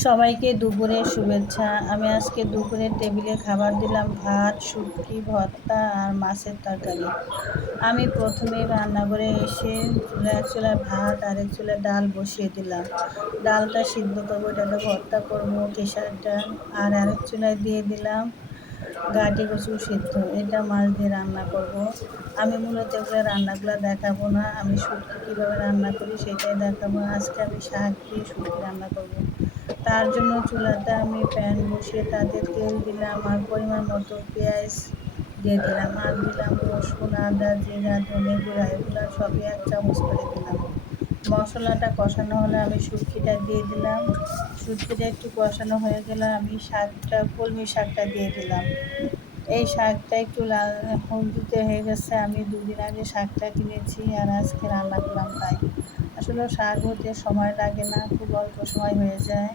সবাইকে দুপুরের শুভেচ্ছা। আমি আজকে দুপুরের টেবিলে খাবার দিলাম ভাত, শুটকি ভর্তা আর মাছের তরকারি। আমি প্রথমেই রান্নাঘরে এসে এক চুলায় ভাত আর এক চুলায় ডাল বসিয়ে দিলাম। ডালটা সিদ্ধ করবো, এটাতে ভর্তা করবো খেসার ডাল। আর আরেক চুলায় দিয়ে দিলাম গাটি কচু সিদ্ধ, এটা মাছ দিয়ে রান্না করব। আমি মূলত এগুলো রান্নাগুলো দেখাবো না, আমি শুটকি কীভাবে রান্না করি সেটাই দেখাবো। আজকে আমি শাক দিয়ে শুটকি রান্না করব। তার জন্য চুলাতে আমি প্যান বসিয়ে তাতে তেল দিলাম আর পরিমাণ মতো পেঁয়াজ দিয়ে দিলাম আর দিলাম রসুন, আদা, জিরা, ধনে গুঁড়া, এগুলো সবই 1 চামচ করে দিলাম। মশলাটা কষানো হলে আমি শুটকিটা দিয়ে দিলাম। শুটকিটা একটু কষানো হয়ে গেলে আমি কলমি শাকটা দিয়ে দিলাম। এই শাকটা একটু লাল হলদিতে হয়ে গেছে। আমি 2 দিন আগে শাকটা কিনেছি আর আজকে রান্না করলাম তাই। আসলে শাক হতে সময় লাগে না, খুব অল্প সময় হয়ে যায়।